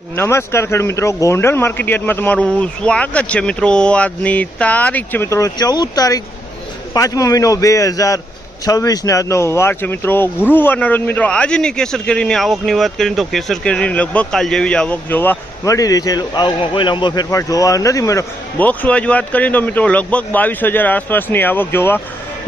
નમસ્કાર ખેડૂત મિત્રો, ગોંડલ માર્કેટ યાર્ડમાં તમારું સ્વાગત છે મિત્રો। આજની તારીખ છે મિત્રો 14 તારીખ 5મો મહિનો 2026 ને આજનો વાર છે મિત્રો ગુરુવારના રોજ। મિત્રો આજની કેસર કેરીની આવકની વાત કરીએ તો કેસર કેરીની લગભગ કાલ જેવી જ આવક જોવા મળી રહી છે। આવકમાં કોઈ લાંબો ફેરફાર જોવા નથી મળ્યો। બોક્સ વાઇઝ વાત કરીએ તો મિત્રો લગભગ 22,000 આસપાસની આવક જોવા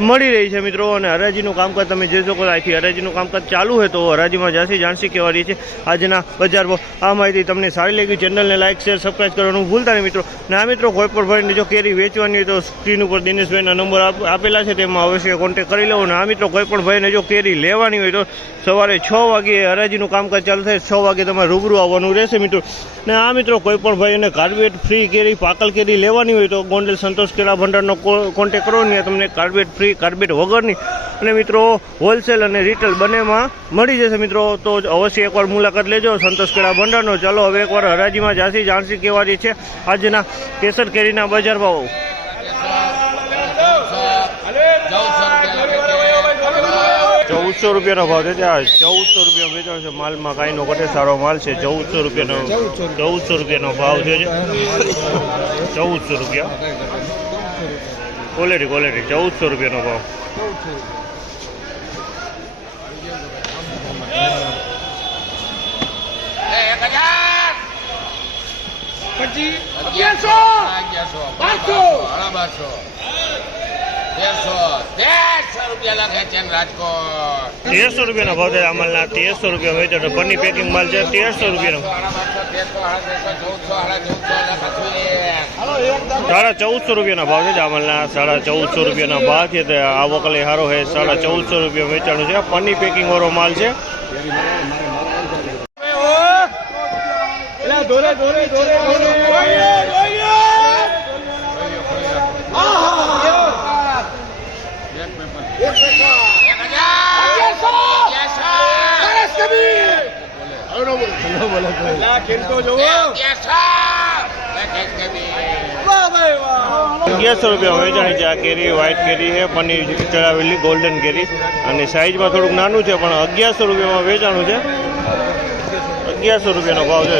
મળી રહી છે મિત્રો। અને હરાજીનું કામકાજ તમે જોઈ શકો, અહીંથી હરાજીનું કામકાજ ચાલુ હોય તો હરાજીમાં જાણસી કહેવા રહી છે આજના બજાર ભાવ। આ માહિતી તમને સારી લાગી, ચેનલને લાઇક શેર સબસ્ક્રાઈબ કરવાનું ભૂલતા નહીં મિત્રો। અને આ મિત્રો કોઈ પણ ભાઈને જો કેરી વેચવાની હોય તો સ્ક્રીન ઉપર દિનેશભાઈના નંબર આપેલા છે, તેમાં અવશ્ય કોન્ટેક્ટ કરી લેવો। અને આ મિત્રો કોઈ પણ ભાઈને જો કેરી લેવાની હોય તો સવારે 6 વાગ્યે હરાજીનું કામકાજ ચાલુ થાય, 6 વાગે તમારે રૂબરૂ આવવાનું રહેશે મિત્રો। ને આ મિત્રો કોઈ પણ ભાઈને કાર્બેટ ફ્રી કેરી પાકલ કેરી લેવાની હોય તો ગોંડલ સંતોષ કેળા ભંડારનો કોન્ટેક્ટ કરો ને તમને કાર્બેટ ફ્રી કાર્બેટ વગરની અને મિત્રો હોલસેલ અને રિટેલ બંનેમાં મળી જશે મિત્રો। તો અવશ્ય એકવાર મુલાકાત લેજો સંતોષ કેળા ભંડારનો। ચાલો હવે એકવાર હરાજીમાં જાણસી કહેવાની છે આજના કેસર કેરીના બજાર ભાવ। 1400 રૂપિયાનો ભાવ છે, 1400 રૂપિયા વેચાણ છે। માલમાં કાંઈનો ઘટે સારો માલ છે। 1400 રૂપિયાનો ભાવ છે, 1400 રૂપિયા ક્વોલિટી 1400 રૂપિયાનો ભાવ। ₹1300 રૂપિયાનો ભાવ છે અમલના। 1300 રૂપિયા વેચાણ, પરની પેકિંગ માલ છે 1300 રૂપિયાનો। 1450 રૂપિયાના ભાવ છે અમલના। 1450 રૂપિયાના ભાવ છે। આવક લઈ સારો છે, 1450 રૂપિયા વેચાણું છે। પરની પેકિંગ વાળો માલ છે। ₹1100 રૂપિયા વેચાણી છે। આ કેરી વ્હાઈટ કેરી છે, પનીર ચડાવેલી ગોલ્ડન કેરી, અને સાઈઝમાં થોડુંક નાનું છે પણ 1100 રૂપિયામાં વેચાણું છે। 1100 રૂપિયાનો ભાવ છે।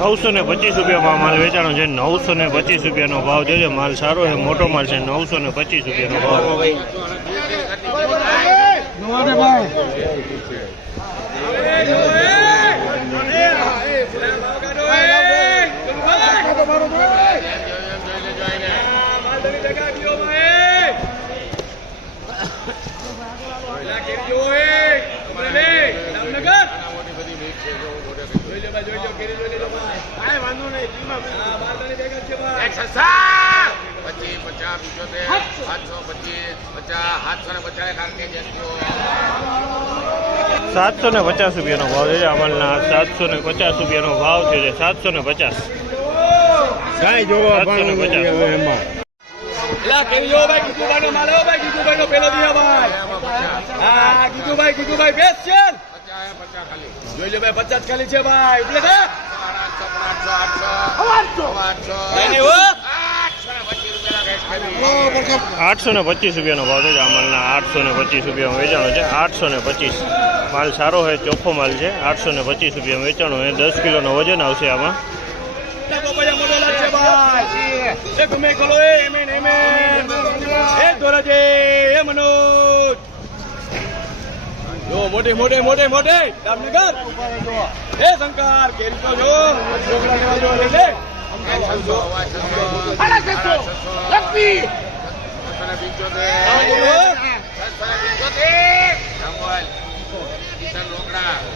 925 રૂપિયામાં માલ વેચાણો છે। 925 રૂપિયાનો ભાવ છે। માલ સારો છે, મોટો માલ છે। 925 રૂપિયાનો ભાવ। ₹750 રૂપિયાનો ભાવ છે અમલના। 750 રૂપિયાનો ભાવ છે। 750 જોઈ લો ભાઈ 50 ખાલી છે ભાઈ એટલે 825 રૂપિયાનો ભાવ છે અમલના। 825 રૂપિયા વેચાણો છે। 825 માલ સારો છે, ચોખ્ખો માલ છે। 825 રૂપિયા વેચાણો છે। 10 કિલોનો વજન આવશે આમાં। મોટે દામનગર એ શંકર કેરી તો જો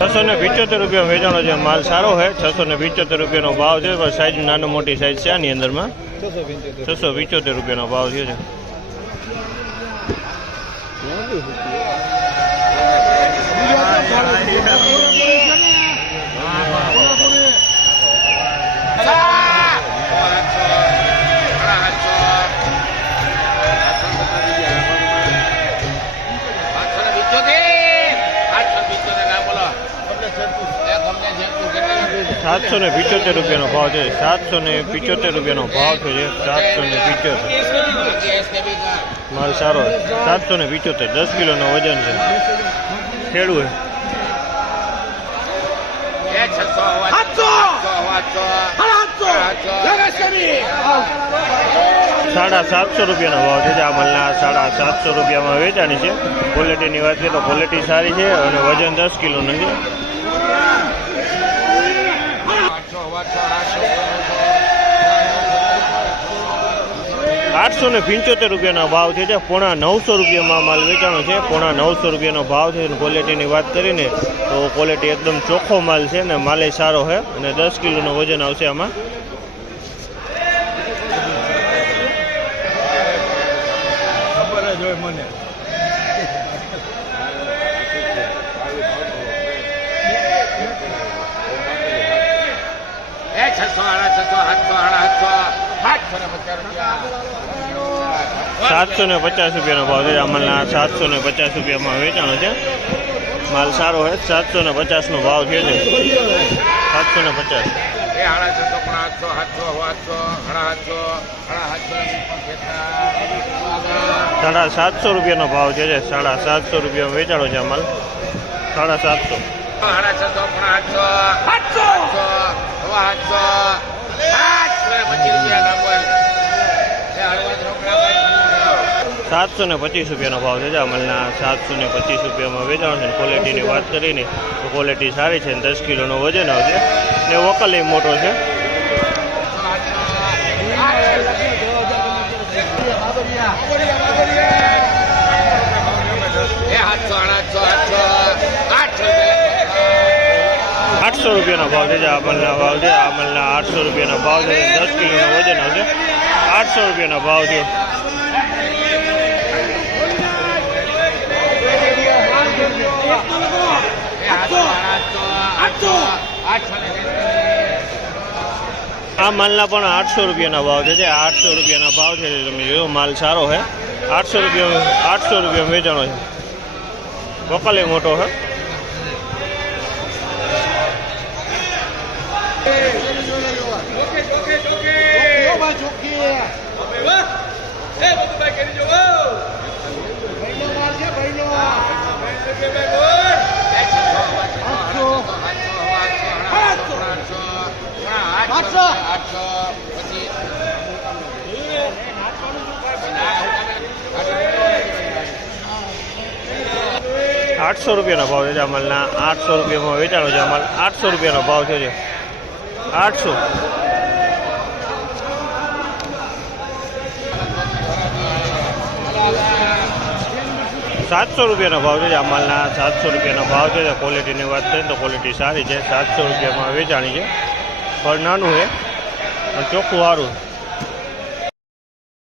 ₹675 રૂપિયા વેચાણો છે। માલ સારો છે। 675 રૂપિયાનો ભાવ છે। સાઈઝ નાનો મોટી સાઈઝ છે આની અંદરમાં। 675 રૂપિયાનો ભાવ થયો છે। 775 રૂપિયાનો ભાવ છે. 775 રૂપિયાનો ભાવ છે. 775 માલ સારો 775 10 કિલોનો વજન છે. ખેડૂત 750 રૂપિયાનો ભાવ છે. આ માલના 750 રૂપિયામાં વેચાણી છે. ક્વોલિટીની વાત કરીએ તો ક્વોલિટી સારી છે અને વજન 10 કિલોનું છે. 875 રૂપિયાનો ભાવ છે. પોણા 900 રૂપિયામાં માલ વેચાણો છે. પોણા 900 રૂપિયાનો ભાવ છે. ક્વોલિટીની વાત કરીને તો ક્વોલિટી એકદમ ચોખ્ખો માલ છે ને માલે સારો છે અને 10 કિલોનું વજન આવશે આમાં. ખબર જ હોય મને. ₹750 રૂપિયાનો ભાવ છે. આ માલના 750 રૂપિયામાં વેચાણો છે. માલ સારો છે. 750 નો ભાવ છે. 750 750 રૂપિયાનો ભાવ છે. 750 રૂપિયામાં વેચાણો છે આ માલ. 750 725 રૂપિયાનો ભાવ છે. આ માલના 725 રૂપિયામાં વેચાણો છે. ક્વોલિટીની વાત કરીને તો ક્વોલિટી સારી છે. 10 કિલોનો વજન આવશે ને વકલ એ મોટો છે. ₹800 રૂપિયાનો ભાવ છે. આ માલના ભાવ છે. આ માલના 800 રૂપિયાનો ભાવ છે. 10 કિલોનો વજન આવશે. 800 રૂપિયાનો ભાવ છે. આ માલના પણ 800 રૂપિયાના ભાવ છે. 800 રૂપિયાના ભાવ છે. તમે જોયો માલ સારો છે. 800 રૂપિયા વેચાણો છે. વકલ એ મોટો છે. ₹800 રૂપિયાનો ભાવ છે. આ માલના 800 રૂપિયામાં વેચાણો છે. આ માલ 800 રૂપિયાનો ભાવ છે. 800 700 રૂપિયાનો ભાવ છે. આ માલના 700 રૂપિયાનો ભાવ છે. ક્વોલિટીની વાત કરીએ તો ક્વોલિટી સારી છે. 700 રૂપિયામાં વેચાણી છે. ફળ નાનું છે પણ ચોખ્ખું સારું.